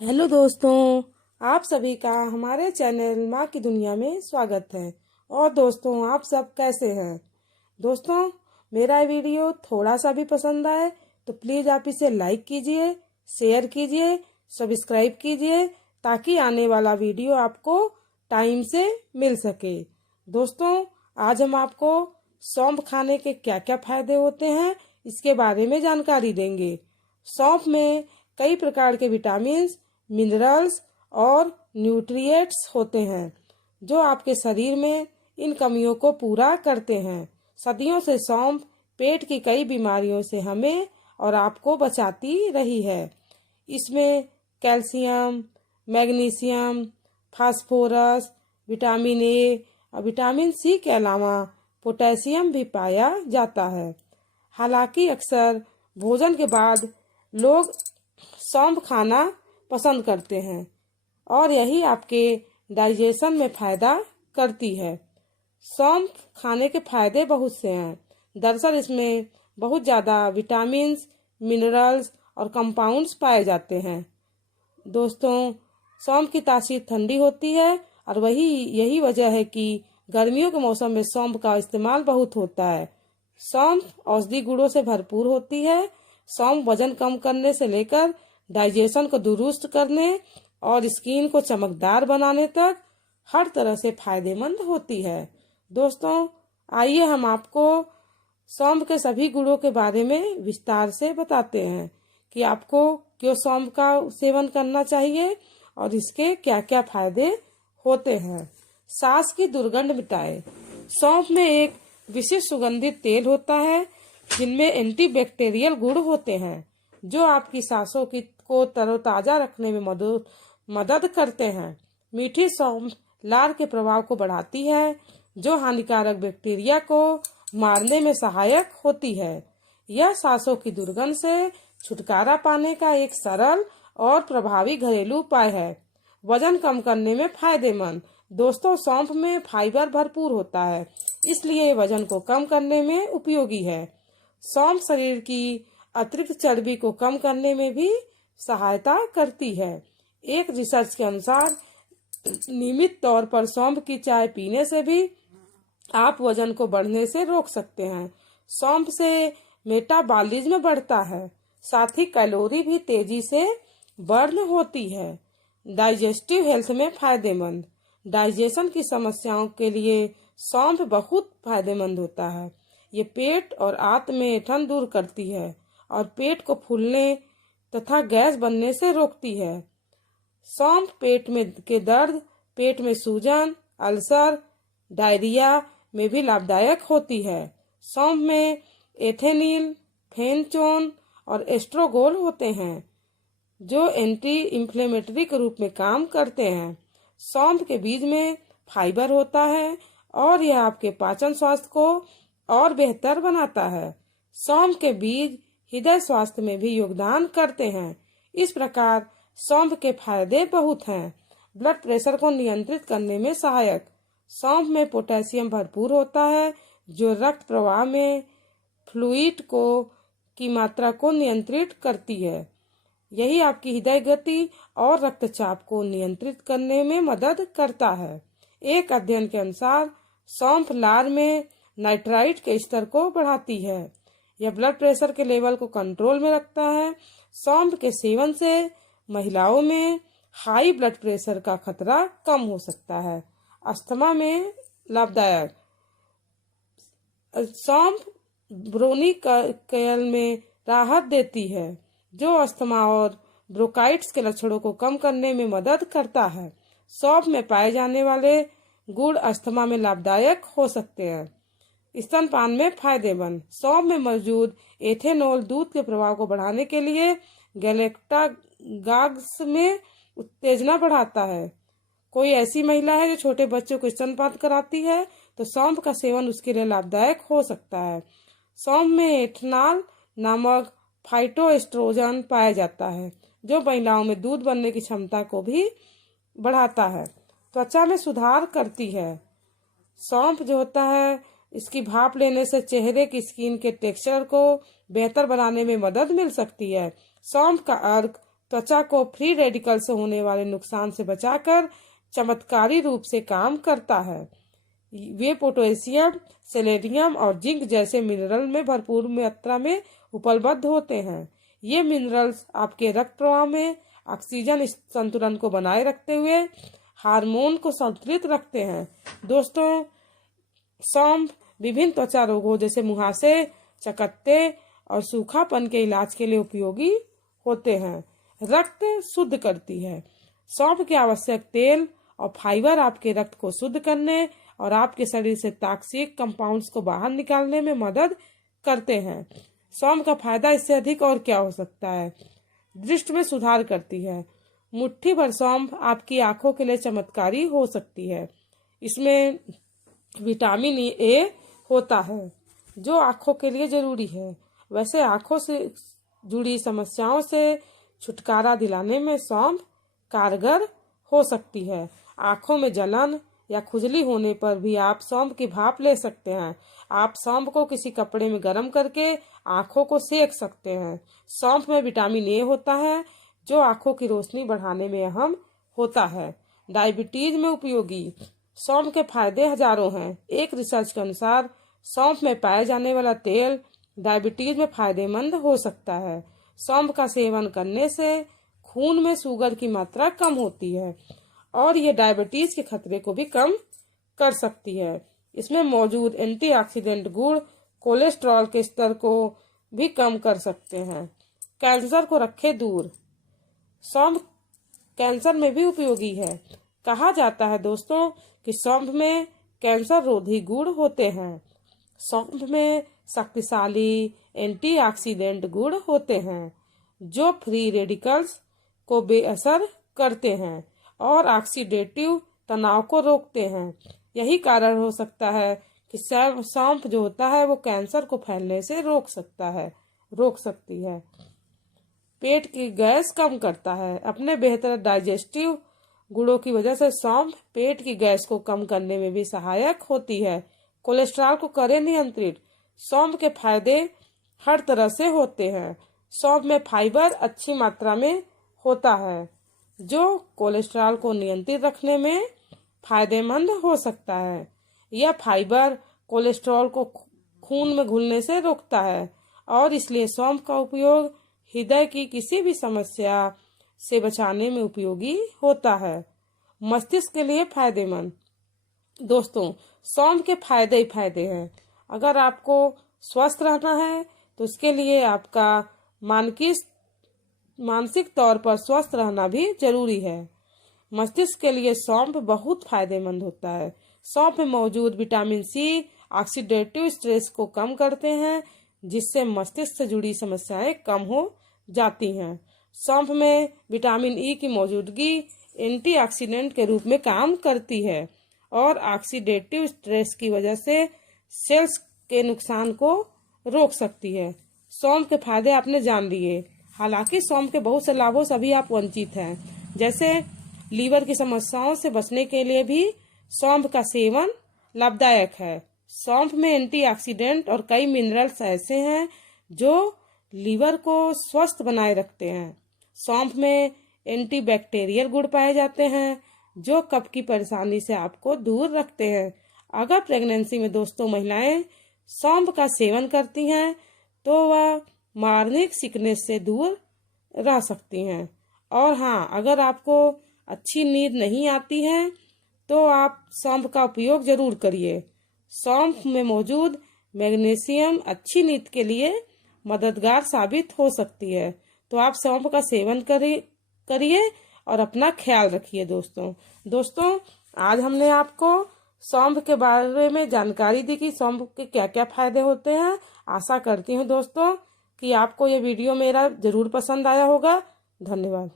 Hello दोस्तों, आप सभी का हमारे चैनल माँ की दुनिया में स्वागत है। और दोस्तों, आप सब कैसे हैं? दोस्तों, मेरा वीडियो थोड़ा सा भी पसंद आए तो प्लीज़ आप इसे लाइक कीजिए, शेयर कीजिए, सब्सक्राइब कीजिए ताकि आने वाला वीडियो आपको टाइम से मिल सके। दोस्तों, आज हम आपको सौंफ खाने के क्या क्या फायदे होते हैं इसके बारे में जानकारी देंगे। सौंफ में कई प्रकार के विटामिन, मिनरल्स और न्यूट्रिएंट्स होते हैं जो आपके शरीर में इन कमियों को पूरा करते हैं। सदियों से सौंफ पेट की कई बीमारियों से हमें और आपको बचाती रही है। इसमें calcium, magnesium, phosphorus, vitamin A और विटामिन सी के अलावा पोटेशियम भी पाया जाता है। हालांकि अक्सर भोजन के बाद लोग सौंफ खाना पसंद करते हैं और यही आपके डाइजेशन में फायदा करती है। सौंफ खाने के फायदे बहुत से हैं। दरअसल इसमें बहुत ज़्यादा विटामिन्स, मिनरल्स और कंपाउंड्स पाए जाते हैं। दोस्तों, सौंफ की तासीर ठंडी होती है और यही वजह है कि गर्मियों के मौसम में सौंफ का इस्तेमाल बहुत होता है। सौंफ औषधि गुणों से भरपूर होती है। सौंफ वजन कम करने से लेकर डाइजेशन को दुरुस्त करने और स्किन को चमकदार बनाने तक हर तरह से फायदेमंद होती है। दोस्तों, आइए हम आपको सौंफ के सभी गुणों के बारे में विस्तार से बताते हैं कि आपको क्यों सौंफ का सेवन करना चाहिए और इसके क्या क्या फायदे होते हैं। सांस की दुर्गंध मिटाए। सौंफ में एक विशेष सुगंधित तेल होता है जिनमें एंटीबैक्टीरियल गुण होते हैं जो आपकी सांसों को तरोताजा रखने में मदद करते हैं। मीठी सौंफ लार के प्रभाव को बढ़ाती है जो हानिकारक बैक्टीरिया को मारने में सहायक होती है। यह सांसों की दुर्गंध से छुटकारा पाने का एक सरल और प्रभावी घरेलू उपाय है। वजन कम करने में फायदेमंद। दोस्तों, सौंफ में फाइबर भरपूर होता है इसलिए वजन को कम करने में उपयोगी है। सौंफ शरीर की अतिरिक्त चर्बी को कम करने में भी सहायता करती है। एक रिसर्च के अनुसार नियमित तौर पर सौंफ की चाय पीने से भी आप वजन को बढ़ने से रोक सकते हैं। सौंफ से मेटाबॉलिज्म बढ़ता है, साथ ही कैलोरी भी तेजी से बर्न होती है। डाइजेस्टिव हेल्थ में फायदेमंद। डाइजेशन की समस्याओं के लिए सौंफ बहुत फायदेमंद होता है। ये पेट और आंत में ऐंठन दूर करती है और पेट को फूलने तथा गैस बनने से रोकती है। सौंफ पेट में के दर्द, पेट में सूजन, अल्सर, डायरिया में भी लाभदायक होती है। सौंफ में एथेनिल, फेनचोन और एस्ट्रोगोल होते हैं जो एंटी इंफ्लेमेटरी के रूप में काम करते हैं। सौंफ के बीज में फाइबर होता है और यह आपके पाचन स्वास्थ्य को और बेहतर बनाता है। सौंफ के बीज हृदय स्वास्थ्य में भी योगदान करते हैं। इस प्रकार सौंफ के फायदे बहुत हैं। ब्लड प्रेशर को नियंत्रित करने में सहायक। सौंफ में पोटेशियम भरपूर होता है जो रक्त प्रवाह में फ्लूइड की मात्रा को नियंत्रित करती है। यही आपकी हृदय गति और रक्तचाप को नियंत्रित करने में मदद करता है। एक अध्ययन के अनुसार सौंफ लार में नाइट्राइट के स्तर को बढ़ाती है। यह ब्लड प्रेशर के लेवल को कंट्रोल में रखता है। सौंफ के सेवन से महिलाओं में हाई ब्लड प्रेशर का खतरा कम हो सकता है। अस्थमा में लाभदायक। सौंफ ब्रोनिकल में राहत देती है जो अस्थमा और ब्रोंकाइटिस के लक्षणों को कम करने में मदद करता है। सौंफ में पाए जाने वाले गुण अस्थमा में लाभदायक हो सकते हैं। स्तनपान में फायदेमंद। सौंफ में मौजूद एथेनॉल दूध के प्रभाव को बढ़ाने के लिए गैलेक्टागाग्स में उत्तेजना बढ़ाता है। कोई ऐसी महिला है जो छोटे बच्चों को स्तनपान कराती है तो सौंफ का सेवन उसके लिए लाभदायक हो सकता है। सौंफ में एथेनॉल नामक फाइटोएस्ट्रोजन पाया जाता है जो महिलाओं में दूध बनने की क्षमता को भी बढ़ाता है। त्वचा में सुधार करती है। सौंफ जो होता है इसकी भाप लेने से चेहरे की स्किन के टेक्सचर को बेहतर बनाने में मदद मिल सकती है। सौंफ का अर्क त्वचा को फ्री रेडिकल से होने वाले नुकसान से बचाकर चमत्कारी रूप से काम करता है। वे पोटेशियम, सेलेनियम और जिंक जैसे मिनरल में भरपूर मात्रा में उपलब्ध होते हैं। ये मिनरल्स आपके रक्त प्रवाह में ऑक्सीजन संतुलन को बनाए रखते हुए हार्मोन को संतुलित रखते हैं। दोस्तों, सौंफ विभिन्न त्वचा रोगों जैसे मुहासे, चकत्ते और सूखापन के इलाज के लिए उपयोगी होते हैं। रक्त शुद्ध करती है। सौंफ के आवश्यक तेल और फाइबर आपके रक्त को शुद्ध करने और आपके शरीर से टॉक्सिक कंपाउंड्स को बाहर निकालने में मदद करते हैं। सौंफ का फायदा इससे अधिक और क्या हो सकता है। दृष्टि में सुधार करती है। मुट्ठी भर सौंफ आपकी आंखों के लिए चमत्कारी हो सकती है। इसमें विटामिन ए होता है जो आंखों के लिए जरूरी है। वैसे आंखों से जुड़ी समस्याओं से छुटकारा दिलाने में सौंफ कारगर हो सकती है। आंखों में जलन या खुजली होने पर भी आप सौंफ की भाप ले सकते हैं। आप सौंफ को किसी कपड़े में गर्म करके आंखों को सेक सकते हैं। सौंफ में विटामिन ए होता है जो आंखों की रोशनी बढ़ाने में अहम होता है। डायबिटीज में उपयोगी। सौंफ के फायदे हजारों हैं। एक रिसर्च के अनुसार सौंफ में पाए जाने वाला तेल डायबिटीज में फायदेमंद हो सकता है। सौंफ का सेवन करने से खून में शुगर की मात्रा कम होती है और ये डायबिटीज के खतरे को भी कम कर सकती है। इसमें मौजूद एंटीऑक्सीडेंट गुण कोलेस्ट्रॉल के स्तर को भी कम कर सकते हैं। कैंसर को रखे दूर। सौंफ कैंसर में भी उपयोगी है। कहा जाता है दोस्तों कि सौंफ में कैंसर रोधी गुण होते हैं। सौंफ में शक्तिशाली एंटीऑक्सीडेंट गुण होते हैं जो फ्री रेडिकल्स को बेअसर करते हैं और ऑक्सीडेटिव तनाव को रोकते हैं। यही कारण हो सकता है कि सौंफ जो होता है वो कैंसर को फैलने से रोक सकती है। पेट की गैस कम करता है। अपने बेहतर डाइजेस्टिव गुणों की वजह से सौंफ पेट की गैस को कम करने में भी सहायक होती है। कोलेस्ट्रॉल को करे नियंत्रित। सौंफ के फायदे हर तरह से होते हैं। सौंफ में फाइबर अच्छी मात्रा में होता है जो कोलेस्ट्रॉल को नियंत्रित रखने में फायदेमंद हो सकता है। यह फाइबर कोलेस्ट्रॉल को खून में घुलने से रोकता है और इसलिए सौंफ का उपयोग हृदय की किसी भी समस्या से बचाने में उपयोगी होता है। मस्तिष्क के लिए फायदेमंद। दोस्तों, सौंफ के फायदे ही फायदे हैं। अगर आपको स्वस्थ रहना है तो इसके लिए आपका मानसिक तौर पर स्वस्थ रहना भी जरूरी है। मस्तिष्क के लिए सौंफ बहुत फायदेमंद होता है। सौंफ में मौजूद विटामिन सी ऑक्सीडेटिव स्ट्रेस को कम करते हैं जिससे मस्तिष्क से जुड़ी समस्याएं कम हो जाती हैं। सौंफ में विटामिन ई की मौजूदगी एंटीऑक्सीडेंट के रूप में काम करती है और ऑक्सीडेटिव स्ट्रेस की वजह से सेल्स के नुकसान को रोक सकती है। सौंफ के फायदे आपने जान लिए। हालांकि सौंफ के बहुत से लाभों से अभी आप वंचित हैं। जैसे लीवर की समस्याओं से बचने के लिए भी सौंफ का सेवन लाभदायक है। सौंफ में एंटीऑक्सीडेंट और कई मिनरल्स ऐसे हैं जो लीवर को स्वस्थ बनाए रखते हैं। सौंफ में एंटीबैक्टीरियल गुण पाए जाते हैं जो कफ की परेशानी से आपको दूर रखते हैं। अगर प्रेगनेंसी में दोस्तों महिलाएं सौंफ का सेवन करती हैं तो वह मॉर्निंग सिकनेस से दूर रह सकती हैं। और हाँ, अगर आपको अच्छी नींद नहीं आती है तो आप सौंफ का उपयोग जरूर करिए। सौंफ में मौजूद मैग्नीशियम अच्छी नींद के लिए मददगार साबित हो सकती है। तो आप सौंफ का सेवन करिए और अपना ख्याल रखिए। दोस्तों, आज हमने आपको सौंफ के बारे में जानकारी दी कि सौंफ के क्या क्या फायदे होते हैं। आशा करती हूँ दोस्तों कि आपको ये वीडियो मेरा जरूर पसंद आया होगा। धन्यवाद।